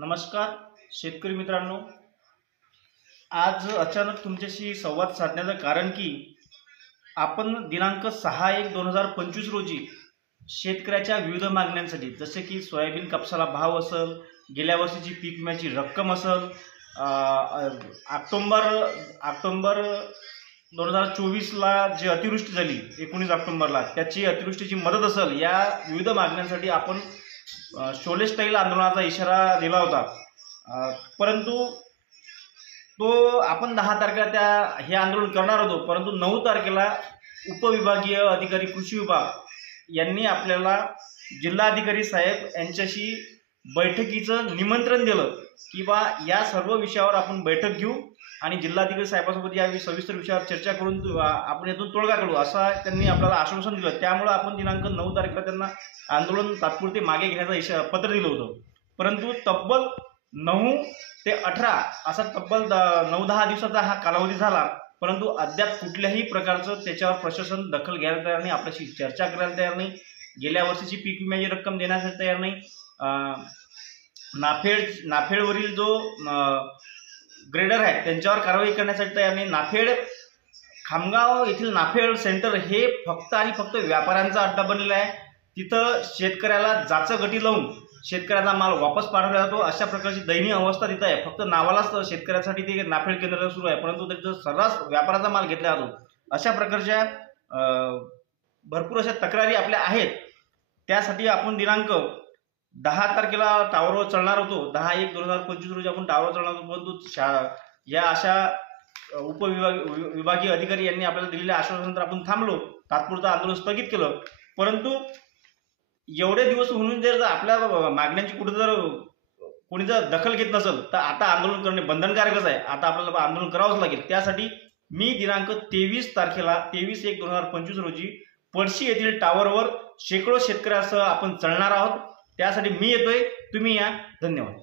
नमस्कार शेतकरी मित्रांनो, आज अचानक तुमच्याशी संवाद साधण्याचं कारण की आपण दिनांक 6/1/2025 रोजी शेतकऱ्याच्या विविध मागण्यांसाठी जसे की सोयाबीन कापसाला भाव असेल, गेल्या वर्षीची पीक विम्याची रक्कम असेल, ऑक्टोबर 2024ला जे अतिवृष्टी झाली 19 ऑक्टोबरला त्याची अतिवृष्टीची मदत असेल, या विविध मागण्यांसाठी आपण शोले स्टाईल आंदोलनाचा इशारा दिला होता। परंतु तो आपण 10 तारखेला हे आंदोलन करणार होतो, परंतु 9 तारखेला उपविभागीय अधिकारी कृषी विभाग यांनी आपल्याला जिल्हाधिकारी साहेब यांच्याशी बैठकीचं निमंत्रण दिलं की बा या सर्व विषयावर आपण बैठक घेऊ आणि जिल्हाधिकारी साहेबांसोबत या सविस्तर विषयावर चर्चा करून आपण यातून तोडगा काढू असं त्यांनी आपल्याला आश्वासन दिलं। त्यामुळे आपण दिनांक 9 तारखेला त्यांना आंदोलन तात्पुरते मागे घेण्याचं पत्र दिलं होतं, परंतु तब्बल 9 ते 18 असा तब्बल 9-10 दिवसाचा हा कालावधी झाला, परंतु अद्याप कुठल्याही प्रकारचं त्याच्यावर प्रशासन दखल घ्यायला तयार नाही, आपल्याशी चर्चा करायला तयार नाही, गेल्या वर्षीची पीक विम्याची रक्कम देण्यासाठी तयार नाही, नाफेडवरील जो ग्रेडर आहे त्यांच्यावर कारवाई करण्यासाठी तयार नाही। खामगाव येथील नाफेड सेंटर हे फक्त आणि फक्त व्यापाऱ्यांचा अड्डा बनलेला आहे। तिथं शेतकऱ्याला जाचगटी लावून शेतकऱ्याचा माल वापस पाठवला जातो, अशा प्रकारची दयनीय अवस्था तिथं आहे। फक्त नावालाच शेतकऱ्यासाठी ते नाफेड केंद्र सुरू आहे, परंतु त्याचं सर्रास व्यापाराचा माल घेतला जातो। अशा प्रकारच्या भरपूर अशा तक्रारी आपल्या आहेत। त्यासाठी आपण दिनांक 10 तारखेला टावरवर चढणार होतो, 10/1/2025 रोजी आपण टावरवर चढणार होतो, परंतु या अशा उपविभागीय अधिकारी यांनी आपल्याला दिलेल्या आश्वासनानंतर आपण थांबलो, तात्पुरतं आंदोलन स्थगित केलं। परंतु एवढे दिवस होऊन जर आपल्या मागण्यांची कोणी जर दखल घेत नसेल तर आता आंदोलन करणे बंधनकारकच आहे। आता आपल्याला आंदोलन करावंच लागेल। त्यासाठी मी दिनांक 23 तारखेला 23/1/2025 रोजी पळशी येथील टावरवर शेकडो शेतकऱ्यांसह आपण चढणार आहोत। त्यासाठी मी येतोय, तुम्ही या। धन्यवाद।